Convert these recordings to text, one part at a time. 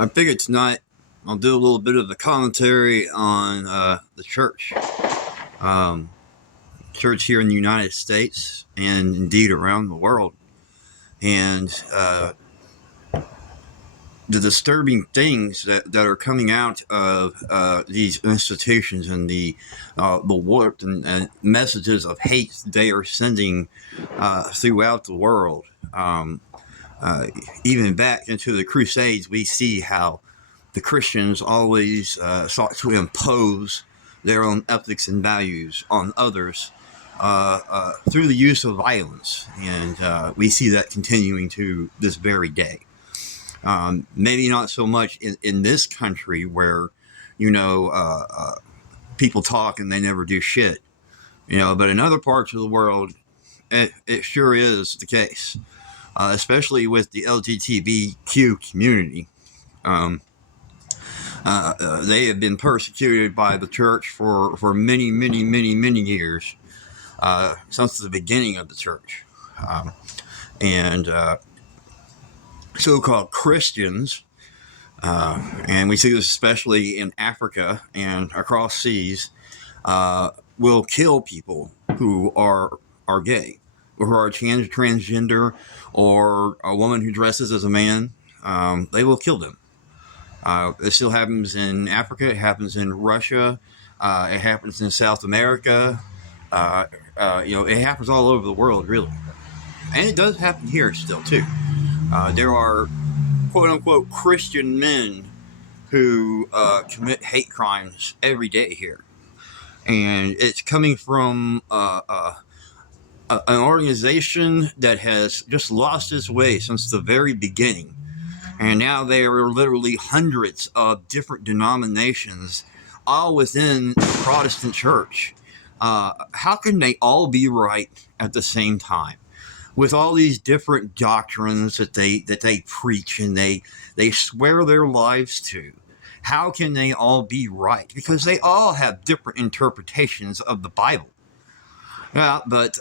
I figured tonight I'll do a little bit of the commentary on the church. Um, Church here in the United States and indeed around the world. And the disturbing things that are coming out of these institutions and the warped and messages of hate they are sending throughout the world. Uh, Even back into the Crusades, we see how the Christians always sought to impose their own ethics and values on others through the use of violence. And we see that continuing to this very day. Maybe not so much in this country where, you know, people talk and they never do shit, but in other parts of the world, it sure is the case, especially with the LGBTQ community. Um, they have been persecuted by the church for many, many, many, many years, since the beginning of the church. And so-called Christians, and we see this especially in Africa and across seas, will kill people who are gay, or who are transgender, or a woman who dresses as a man. They will kill them. It still happens in Africa. It happens in Russia. It happens in South America. It happens all over the world, really. And it does happen here still, too. There are quote unquote Christian men who commit hate crimes every day here. And it's coming from an organization that has just lost its way since the very beginning. And now there are literally hundreds of different denominations, all within the Protestant church. How can they all be right at the same time? With all these different doctrines that they preach and they swear their lives to, how can they all be right? Because they all have different interpretations of the Bible. Yeah, but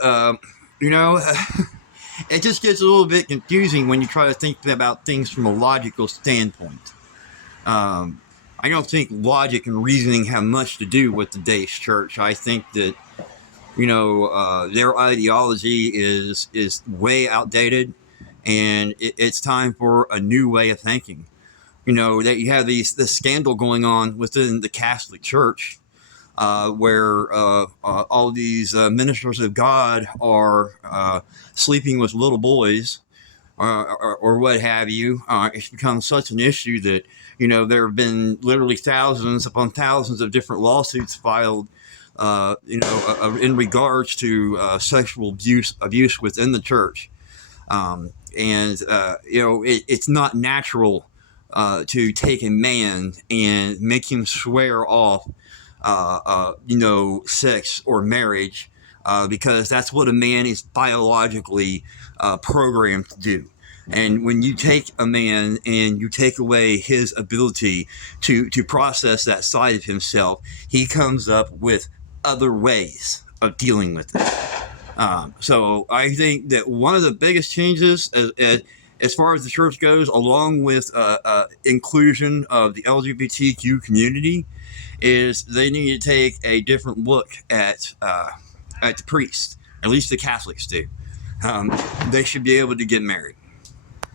it just gets a little bit confusing when you try to think about things from a logical standpoint. I don't think logic and reasoning have much to do with today's church. I think that their ideology is way outdated, and it's time for a new way of thinking. That you have this scandal going on within the Catholic Church, where all these ministers of God are sleeping with little boys, or what have you. It's become such an issue that there have been literally thousands upon thousands of different lawsuits filed, in regards to sexual abuse within the church. It's not natural to take a man and make him swear off, sex or marriage, because that's what a man is biologically programmed to do. And when you take a man and you take away his ability to process that side of himself, he comes up with other ways of dealing with it. So I think that one of the biggest changes as far as the church goes, along with inclusion of the LGBTQ community, is they need to take a different look at the priests. At least the Catholics do. They should be able to get married.